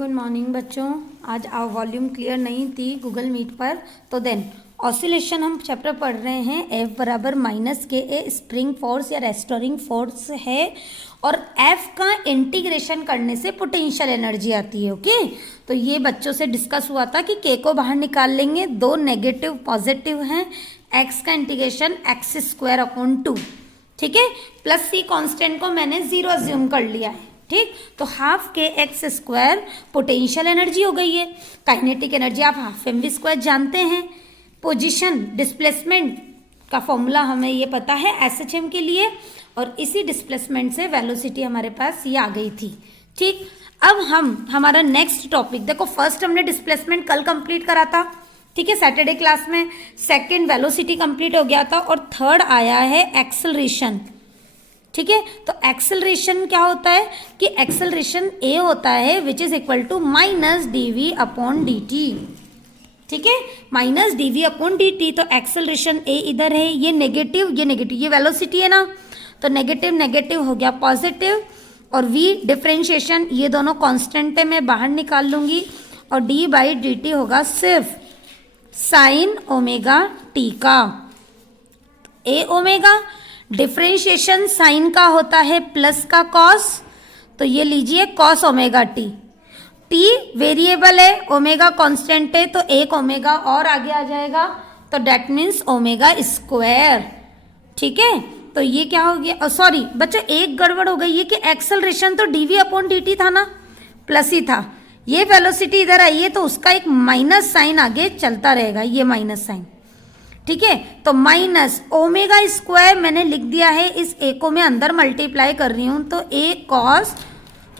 Good morning बच्चों। आज volume clear नहीं थी गूगल मीट पर, तो देन ऑसिलेशन हम चैप्टर पढ़ रहे हैं। F बराबर माइनस के ए स्प्रिंग फोर्स या रेस्टोरिंग फोर्स है और F का इंटीग्रेशन करने से पोटेंशियल एनर्जी आती है। ओके, तो ये बच्चों से डिस्कस हुआ था कि K को बाहर निकाल लेंगे, दो नेगेटिव पॉजिटिव हैं, X का इंटीग्रेशन x स्क्वायर अपॉन 2, ठीक है, प्लस C कांस्टेंट को मैंने 0 अज्यूम कर लिया है। ठीक, तो हाफ के एक्स स्क्वायर पोटेंशियल एनर्जी हो गई है। काइनेटिक एनर्जी आप हाफ एम वी स्क्वायर जानते हैं। पोजीशन डिस्प्लेसमेंट का फॉर्मूला हमें ये पता है एस एच एम के लिए, और इसी डिस्प्लेसमेंट से वेलोसिटी हमारे पास ये आ गई थी। ठीक, अब हमारा नेक्स्ट टॉपिक देखो, फर्स्ट हमने डिस्प्लेसमेंट कल कंप्लीट करा था, ठीक है, सैटरडे क्लास में। सेकेंड वेलोसिटी कंप्लीट हो गया था और थर्ड आया है एक्सेलरेशन। ठीक है, तो एक्सेलरेशन क्या होता है कि एक्सेलरेशन ए होता है which is equal to minus d v upon d t. ठीक है, minus d v upon d t. तो एक्सेलरेशन ए इधर है, ये नेगेटिव, ये वेलोसिटी है ना, तो नेगेटिव नेगेटिव हो गया पॉजिटिव, और वी डिफरेंशिएशन ये दोनों कांस्टेंट है, मैं बाहर निकाल लूंगी, और डी बाई डी टी होगा सिर्फ साइन ओमेगा टी का। ए ओमेगा डिफरेंशिएशन साइन का होता है प्लस का कॉस, तो ये लीजिए cos omega T. T variable है, ओमेगा कांस्टेंट है, तो एक ओमेगा और आगे आ जाएगा, तो डेट मीन्स ओमेगा स्क्वायर। ठीक है, तो ये क्या हो गया, सॉरी बच्चों एक गड़बड़ हो गई है कि एक्सेलरेशन तो d v upon d t था ना, प्लस ही था। ये वेलोसिटी इधर आई है तो उसका एक माइनस साइन आगे चलता रहेगा, ये माइनस साइन। ठीक है, तो माइनस ओमेगा स्क्वायर मैंने लिख दिया है, इस ए को मैं अंदर मल्टीप्लाई कर रही हूं, तो ए कॉस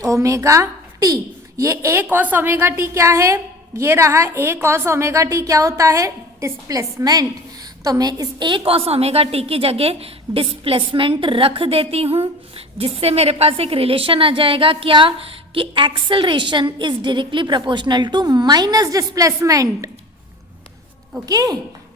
ओमेगा टी। ये ए कॉस ओमेगा टी क्या है, ये रहा ए कॉस ओमेगा टी। क्या होता है, डिस्प्लेसमेंट। तो मैं इस ए कॉस ओमेगा टी की जगह डिस्प्लेसमेंट रख देती हूं, जिससे मेरे पास एक रिलेशन आ जाएगा क्या, कि acceleration is directly proportional to minus displacement. Okay,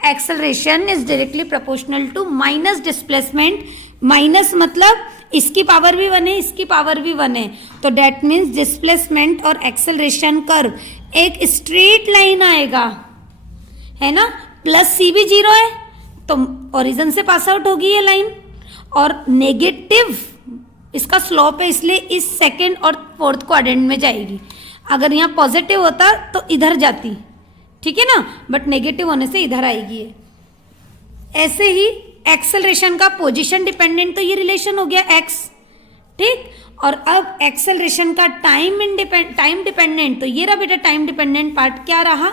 acceleration is directly proportional to minus displacement. Minus मतलब इसकी पावर भी 1 है, इसकी पावर भी 1 है, तो डेट मीन्स डिस्प्लेसमेंट और एक्सेलरेशन कर्व एक स्ट्रेट लाइन आएगा, है ना। प्लस सी भी 0 है, तो ओरिजिन से पास आउट होगी ये लाइन, और नेगेटिव इसका स्लोप है, इसलिए इस सेकेंड और फोर्थ क्वाड्रेंट में जाएगी। अगर यहाँ पॉजिटिव होता तो इधर जाती, ठीक है ना, बट नेगेटिव होने से इधर आएगी ये। ऐसे ही एक्सेलरेशन का पोजीशन डिपेंडेंट, तो ये रिलेशन हो गया एक्स। ठीक, और अब एक्सेलरेशन का टाइम डिपेंडेंट, तो ये रहा बेटा टाइम डिपेंडेंट पार्ट, क्या रहा,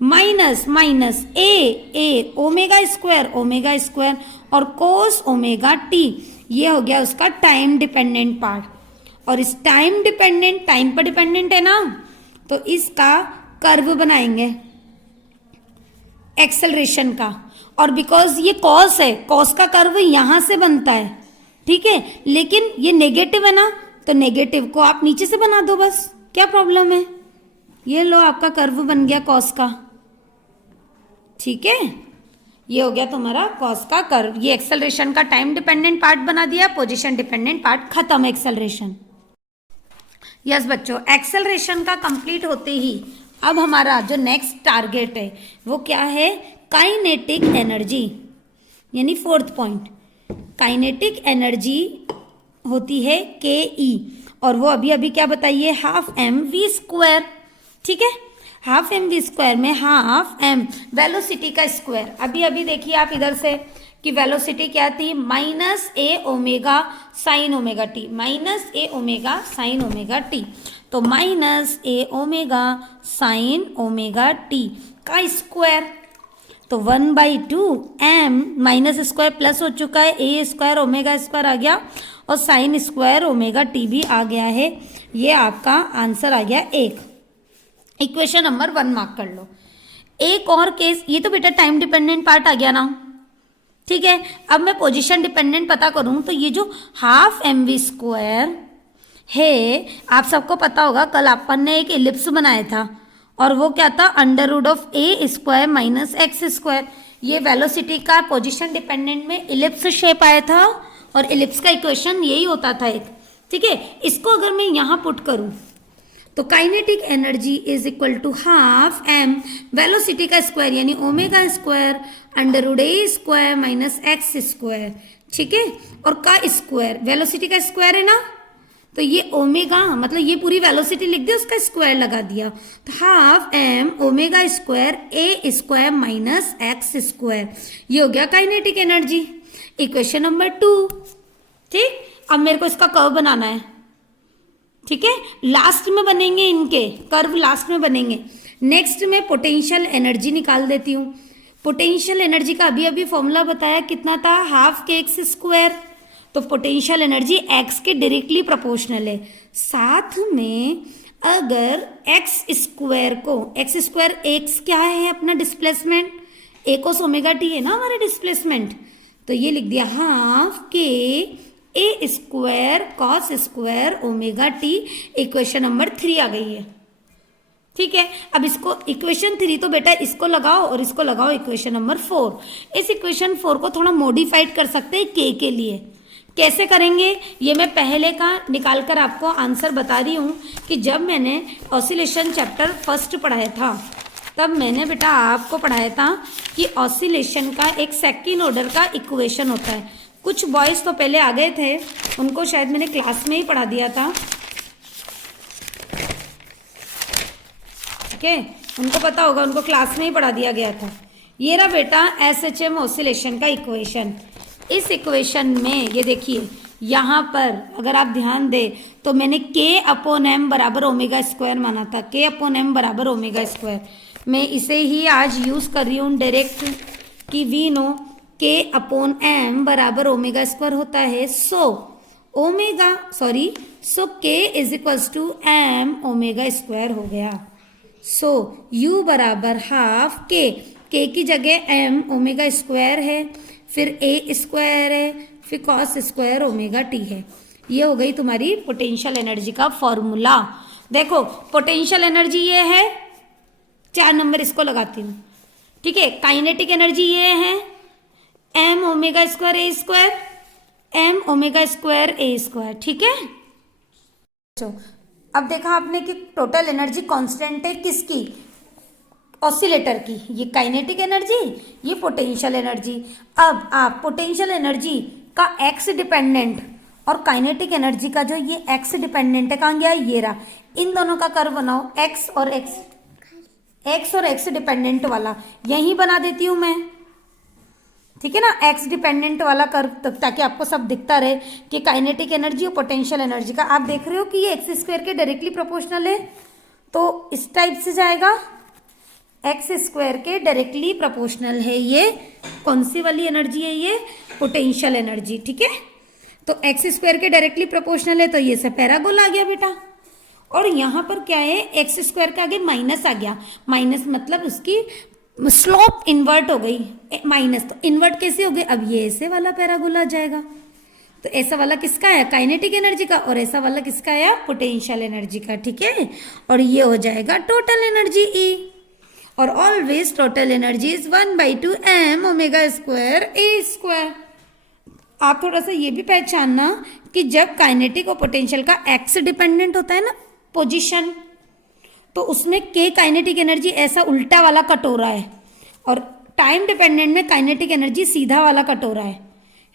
minus minus a omega square और कोस ओमेगा टी, ये हो गया उसका टाइम डिपेंडेंट पार्ट। और इस टाइम डिपेंडेंट, टाइम पर डिपेंडेंट है ना, तो इसका कर्व बनाएंगे एक्सेलरेशन का, और बिकॉज ये कॉस है, कॉस का कर्व यहां से बनता है, ठीक है, लेकिन ये नेगेटिव है ना, तो नेगेटिव को आप नीचे से बना दो बस, क्या प्रॉब्लम है। ये लो आपका कर्व बन गया कॉस का, ठीक है, ये हो गया तुम्हारा कॉस का कर्व। ये एक्सेलरेशन का टाइम डिपेंडेंट पार्ट बना दिया, पोजीशन डिपेंडेंट पार्ट खत्म एक्सेलरेशन। यस बच्चों, एक्सेलरेशन का कंप्लीट होते ही अब हमारा जो नेक्स्ट टारगेट है वो क्या है, काइनेटिक एनर्जी, यानी फोर्थ पॉइंट। काइनेटिक एनर्जी होती है के ई, और वो अभी अभी क्या बताइए, हाफ एम वी स्क्वायर। ठीक है, हाफ एम वी स्क्वायर में हाफ एम वेलोसिटी का स्क्वायर। अभी अभी देखिए आप इधर से कि वेलोसिटी क्या थी, minus a omega sine omega t, minus a omega sine omega t, तो minus a omega sine omega t का स्क्वायर, तो 1/2 एम माइनस स्क्वायर प्लस हो चुका है, ए स्क्वायर ओमेगा स्क्वायर आ गया, और साइन स्क्वायर ओमेगा टी भी आ गया है। ये आपका आंसर आ गया एक। इक्वेशन नंबर 1 मार्क कर लो। एक और केस, ये तो बेटा टाइम डिपेंडेंट पार्ट आ गया ना, ठीक है। अब मैं पोजीशन डिपेंडेंट पता करूं, तो ये जो हाफ एम वी स्क्वायर है, आप सबको पता होगा कल अपन ने एक इलिप्स बनाया था, और वो क्या था, √a² माइनस एक्स स्क्वायर। ये वेलोसिटी का पोजीशन डिपेंडेंट में इलिप्स शेप आया था, और इलिप्स का इक्वेशन यही होता था एक, ठीक है। इसको अगर मैं यहाँ पुट करूँ तो kinetic energy is equal to half m velocity का स्क्वायर यानी omega square under root a square minus x square, ठीक है। और का स्क्वायर वेलोसिटी का स्क्वायर है ना, तो ये ओमेगा मतलब ये पूरी वेलोसिटी लिख दी, उसका स्क्वायर लगा दिया, तो half m omega square a square minus x square, ये हो गया काइनेटिक एनर्जी। इक्वेशन नंबर 2, ठीक। अब मेरे को इसका कर्व बनाना है, ठीक है, लास्ट में बनेंगे इनके कर्व, लास्ट में बनेंगे। नेक्स्ट में पोटेंशियल एनर्जी निकाल देती हूँ। पोटेंशियल एनर्जी का अभी अभी फॉर्मूला बताया, कितना था, हाफ के एक्स स्क्वायर। तो पोटेंशियल एनर्जी एक्स के डायरेक्टली प्रोपोर्शनल है। साथ में अगर एक्स स्क्वायर को, एक्स स्क्वायर एक्स क्या है अपना डिस्प्लेसमेंट, ए कोस ओमेगा टी है ना हमारा डिस्प्लेसमेंट, तो ये लिख दिया हाफ के a square cos square omega t. Equation number 3 आ गई है, ठीक है। अब इसको इक्वेशन 3 तो बेटा इसको लगाओ और इसको लगाओ इक्वेशन नंबर 4। इस इक्वेशन 4 को थोड़ा मॉडिफाइड कर सकते हैं के लिए। कैसे करेंगे ये मैं पहले का निकाल कर आपको आंसर बता रही हूँ कि जब मैंने ऑसिलेशन चैप्टर फर्स्ट पढ़ाया था तब मैंने बेटा आपको पढ़ाया था कि ऑसिलेशन का एक सेकंड ऑर्डर का इक्वेशन होता है। कुछ बॉयज़ तो पहले आ गए थे, उनको शायद मैंने क्लास में ही पढ़ा दिया था, ठीक है, उनको पता होगा, उनको क्लास में ही पढ़ा दिया गया था। ये रहा बेटा एसएचएम ऑसिलेशन का इक्वेशन। इस इक्वेशन में ये देखिए यहाँ पर अगर आप ध्यान दें तो मैंने के अपॉन एम बराबर ओमेगा स्क्वायर माना था, के अपॉन एम बराबर ओमेगा स्क्वायर। मैं इसे ही आज यूज़ कर रही हूँ डायरेक्ट कि we know k upon m बराबर ओमेगा स्क्वायर होता है। So k is equals to m omega square हो गया। सो यू बराबर हाफ के की जगह एम ओमेगा स्क्वायर है, फिर ए स्क्वायर है, फिर कॉस स्क्वायर ओमेगा टी है। ये हो गई तुम्हारी पोटेंशियल एनर्जी का फॉर्मूला। देखो पोटेंशियल एनर्जी ये है, 4 नंबर इसको लगाती हूँ, ठीक है। काइनेटिक एनर्जी ये है M omega square a square, M omega square a square, ठीक है। अब देखा आपने कि टोटल एनर्जी कांस्टेंट है किसकी, ऑसिलेटर की, ये काइनेटिक एनर्जी, ये पोटेंशियल एनर्जी। अब आप पोटेंशियल एनर्जी का एक्स डिपेंडेंट और काइनेटिक एनर्जी का जो ये एक्स डिपेंडेंट है कहाँ गया, ये रहा, इन दोनों का कर्व बनाओ, एक्स और एक्स डिपेंडेंट वाला यही बना देती हूँ मैं, ठीक है ना, एक्स डिपेंडेंट वाला कर्व, ताकि आपको सब दिखता रहे कि काइनेटिक एनर्जी और पोटेंशियल एनर्जी का। आप देख रहे हो कि ये एक्स स्क्वायर के डायरेक्टली प्रोपोर्शनल है, तो इस टाइप से जाएगा, एक्स स्क्वायर के डायरेक्टली प्रोपोर्शनल है। ये कौन सी वाली एनर्जी है, ये पोटेंशियल एनर्जी, ठीक है। तो एक्स स्क्वायर के डायरेक्टली प्रोपोर्शनल है, तो ये से पैरागोल आ गया बेटा। और यहाँ पर क्या है, एक्स स्क्वायर के आगे माइनस आ गया, माइनस मतलब उसकी स्लोप इन्वर्ट हो गई, माइनस, तो इन्वर्ट कैसे हो गई, अब ये ऐसे वाला पैरागोल आ जाएगा। तो ऐसा वाला किसका है, काइनेटिक एनर्जी का, और ऐसा वाला किसका है, पोटेंशियल एनर्जी का, ठीक है। और ये हो जाएगा टोटल एनर्जी ई। और always total energy is 1/2 m omega square a square. आप थोड़ा सा ये भी पहचानना कि जब काइनेटिक और पोटेंशियल का एक्स डिपेंडेंट होता है ना पोजीशन, तो उसमें के काइनेटिक एनर्जी ऐसा उल्टा वाला कटोरा है, और टाइम डिपेंडेंट में काइनेटिक एनर्जी सीधा वाला कटोरा है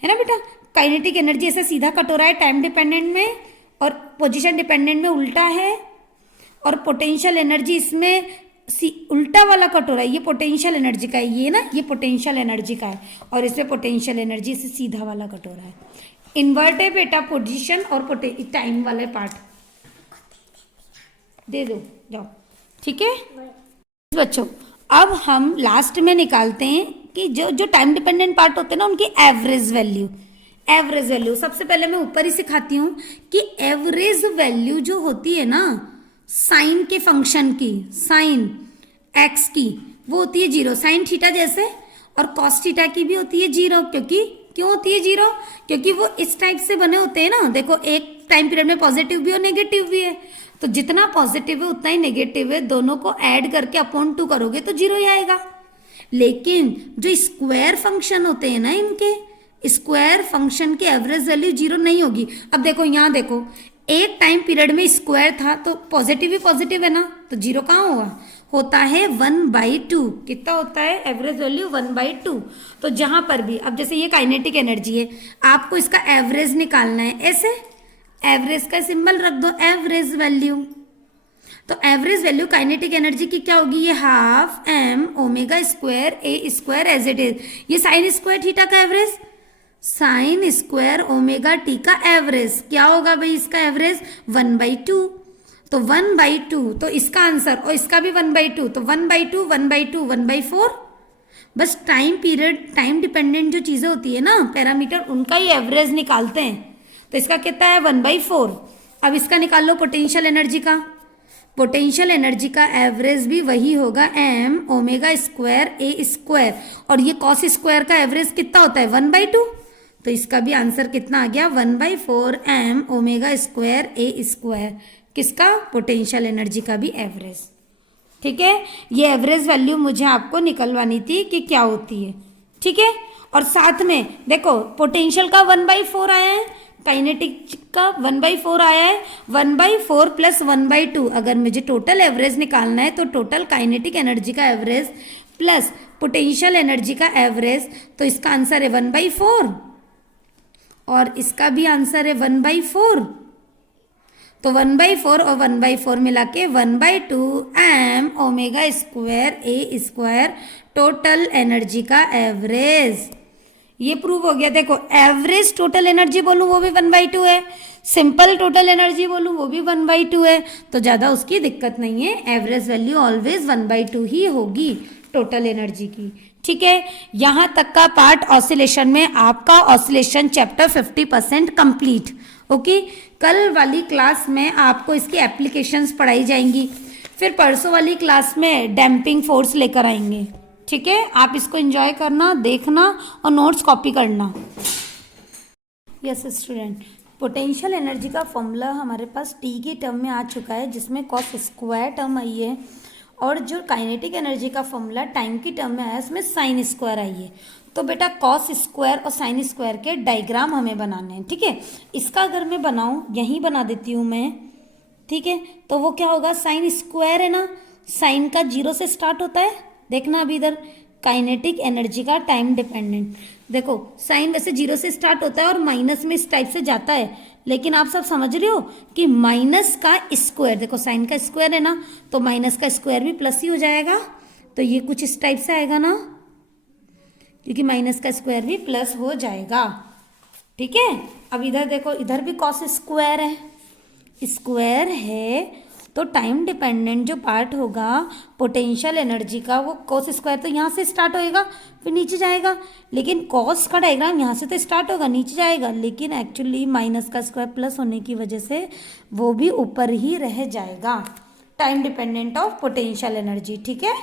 ना बेटा। काइनेटिक एनर्जी ऐसा सीधा कटोरा है टाइम डिपेंडेंट में, और पोजीशन डिपेंडेंट में उल्टा है, और पोटेंशियल एनर्जी इसमें उल्टा वाला कटोरा है, ये पोटेंशियल एनर्जी का है, ये ना, ये पोटेंशियल एनर्जी का है, और इसमें पोटेंशियल एनर्जी से सीधा वाला कटोरा है। इन्वर्ट है बेटा पोजीशन और टाइम वाले पार्ट दे दो जाओ, ठीक है बच्चों। अब हम लास्ट में निकालते हैं कि जो टाइम डिपेंडेंट पार्ट होते हैं ना उनकी एवरेज वैल्यू। सबसे पहले मैं ऊपर ही सिखाती हूँ कि एवरेज वैल्यू जो होती है ना साइन के फंक्शन की, साइन एक्स की, वो होती है 0, साइन थीटा जैसे, और कॉस थीटा की भी होती है 0। क्यों होती है 0? क्योंकि वो इस टाइप से बने होते हैं ना, देखो एक टाइम पीरियड में पॉजिटिव भी और नेगेटिव भी है, तो जितना पॉजिटिव है उतना ही नेगेटिव है, दोनों को ऐड करके अपॉन 2 करोगे तो 0 ही आएगा। लेकिन जो स्क्वायर फंक्शन होते हैं ना, इनके स्क्वायर फंक्शन की एवरेज वैल्यू 0 नहीं होगी। अब देखो यहाँ देखो, एक टाइम पीरियड में स्क्वायर था तो पॉजिटिव ही पॉजिटिव है ना, तो जीरो कहाँ होगा, होता है 1/2। कितना होता है एवरेज वैल्यू 1/2। तो जहां पर भी अब जैसे ये काइनेटिक एनर्जी है, आपको इसका एवरेज निकालना है, ऐसे एवरेज का सिंबल रख दो, एवरेज वैल्यू। तो एवरेज वैल्यू काइनेटिक एनर्जी की क्या होगी, ये half m omega square a square as it is. ये साइन स्क्वायर थीटा का average, sine square omega t का एवरेज क्या होगा भाई, इसका एवरेज 1/2। तो 1/2, तो इसका आंसर, और इसका भी 1/2, तो 1/2 1/2 1/4। बस टाइम पीरियड, टाइम डिपेंडेंट जो चीज़ें होती है ना पैरामीटर, उनका ही एवरेज निकालते हैं। तो इसका कितना है 1/4। अब इसका निकाल लो पोटेंशियल एनर्जी का, पोटेंशियल एनर्जी का एवरेज भी वही होगा M omega square a square, और ये कॉस स्क्वायर का एवरेज कितना होता है 1/2। तो इसका भी आंसर कितना आ गया 1/4 M omega square a square, किसका, पोटेंशियल एनर्जी का भी एवरेज। ठीक है, ये एवरेज वैल्यू मुझे आपको निकलवानी थी कि क्या होती है। ठीक है, और साथ में देखो पोटेंशियल का 1/4 आया है, काइनेटिक का 1/4 आया है, 1/4 प्लस 1/2। अगर मुझे टोटल एवरेज निकालना है तो टोटल काइनेटिक एनर्जी का एवरेज प्लस पोटेंशियल एनर्जी का एवरेज, तो इसका आंसर है 1/4 और इसका भी आंसर है 1/4। तो 1/4 और 1/4 मिला के 1/2 m omega square a square total energy का एवरेज। ये प्रूव हो गया। देखो एवरेज टोटल एनर्जी बोलूँ वो भी 1/2 है, सिंपल टोटल एनर्जी बोलूँ वो भी 1/2 है, तो ज़्यादा उसकी दिक्कत नहीं है। एवरेज वैल्यू ऑलवेज 1/2 ही होगी टोटल एनर्जी की। ठीक है, यहाँ तक का पार्ट ऑसिलेशन में आपका ऑसिलेशन चैप्टर 50% कंप्लीट। ओके, कल वाली क्लास में आपको इसकी एप्लीकेशंस पढ़ाई जाएंगी, फिर परसों वाली क्लास में डैम्पिंग फोर्स लेकर आएंगे। ठीक है, आप इसको एंजॉय करना, देखना और नोट्स कॉपी करना। यस स्टूडेंट, पोटेंशियल एनर्जी का फॉर्मूला हमारे पास टी की टर्म में आ चुका है, जिसमें कॉस स्क्वायर टर्म आई है, और जो काइनेटिक एनर्जी का फॉर्मूला टाइम की टर्म में आया उसमें साइन स्क्वायर आई है। तो बेटा कॉस स्क्वायर और साइन स्क्वायर के डायग्राम हमें बनाने हैं। ठीक है, इसका अगर मैं बनाऊं, यहीं बना देती हूँ मैं। ठीक है, तो वो क्या होगा, साइन स्क्वायर है ना, साइन का 0 से स्टार्ट होता है। देखना अभी इधर काइनेटिक एनर्जी का टाइम डिपेंडेंट, देखो साइन वैसे 0 से स्टार्ट होता है और माइनस में इस टाइप से जाता है, लेकिन आप सब समझ रहे हो कि माइनस का स्क्वायर, देखो साइन का स्क्वायर है ना, तो माइनस का स्क्वायर भी प्लस ही हो जाएगा। तो ये कुछ इस टाइप से आएगा ना, क्योंकि माइनस का स्क्वायर भी प्लस हो जाएगा। ठीक है, अब इधर देखो, इधर भी कॉस स्क्वायर है, स्क्वायर है, तो टाइम डिपेंडेंट जो पार्ट होगा पोटेंशियल एनर्जी का, वो कॉस स्क्वायर तो यहाँ से स्टार्ट होएगा फिर नीचे जाएगा, लेकिन कॉस का डायग्राम यहाँ से तो स्टार्ट होगा नीचे जाएगा, लेकिन एक्चुअली माइनस का स्क्वायर प्लस होने की वजह से वो भी ऊपर ही रह जाएगा। Time dependent of potential energy. ठीक है,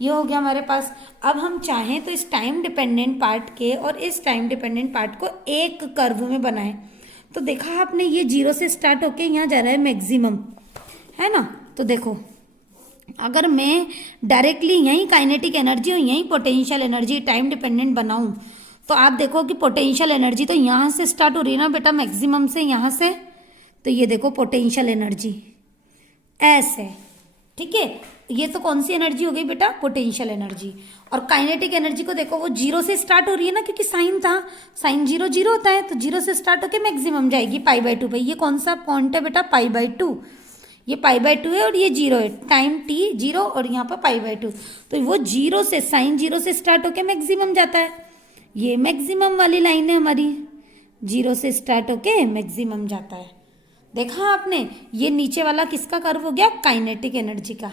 ये हो गया हमारे पास। अब हम चाहें तो इस टाइम डिपेंडेंट पार्ट के और इस टाइम डिपेंडेंट पार्ट को एक कर्व में बनाएं। तो देखा आपने, ये 0 से स्टार्ट होके यहाँ जा रहा है मैक्सिमम, है ना। तो देखो अगर मैं डायरेक्टली यहीं काइनेटिक एनर्जी और यहीं पोटेंशियल एनर्जी टाइम डिपेंडेंट बनाऊं, तो आप देखो कि पोटेंशियल एनर्जी तो यहाँ से स्टार्ट हो रही है ना बेटा, मैक्सिमम से यहाँ से। तो ये देखो पोटेंशियल एनर्जी ऐसे, ठीक है, ये तो कौन सी एनर्जी हो गई बेटा, पोटेंशियल एनर्जी। और काइनेटिक एनर्जी को देखो, वो 0 से स्टार्ट हो रही है ना, क्योंकि साइन था, साइन 0 0 होता है, तो 0 से स्टार्ट होकर मैक्सिमम जाएगी π/2 पे। ये कौन सा पॉइंट है बेटा, π/2, ये π/2 है और ये 0 है, टाइम t 0 और यहाँ पर π/2। तो वो 0 से, साइन 0 से स्टार्ट होके मैक्सिमम जाता है, ये मैक्सिमम वाली लाइन है हमारी, 0 से स्टार्ट होके मैक्सिमम जाता है। देखा आपने, ये नीचे वाला किसका कर्व हो गया, काइनेटिक एनर्जी का,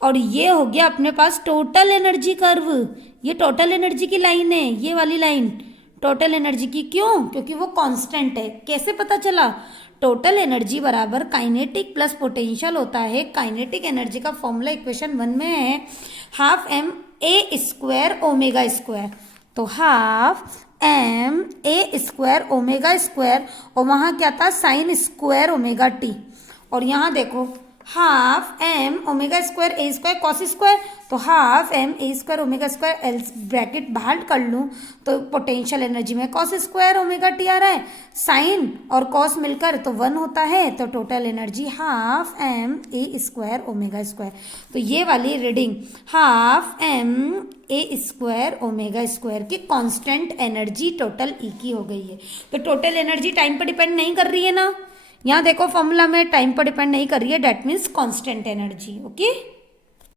और ये हो गया अपने पास टोटल एनर्जी कर्व। ये टोटल एनर्जी की लाइन है, ये वाली लाइन टोटल एनर्जी की। क्यों, क्योंकि वो कांस्टेंट है। कैसे पता चला, टोटल एनर्जी बराबर काइनेटिक प्लस पोटेंशियल होता है। काइनेटिक एनर्जी का फॉर्मूला इक्वेशन 1 में है half M A square omega square, तो half M A square omega square, और वहाँ क्या था, साइन स्क्वायर ओमेगा टी, और यहाँ देखो half m omega square a square cos square, तो half M A square omega square एल ब्रैकेट बाहर कर लूँ तो पोटेंशियल एनर्जी में कॉस स्क्वायर ओमेगा टी आ रहा है, साइन और कॉस मिलकर तो 1 होता है, तो total energy half M A square omega square. तो ये वाली reading half M A square omega square की कांस्टेंट एनर्जी टोटल ई की हो गई है। तो टोटल एनर्जी टाइम पर डिपेंड नहीं कर रही है ना, यहाँ देखो फॉर्मूला में टाइम पर डिपेंड नहीं कर रही है, that means constant energy. Okay.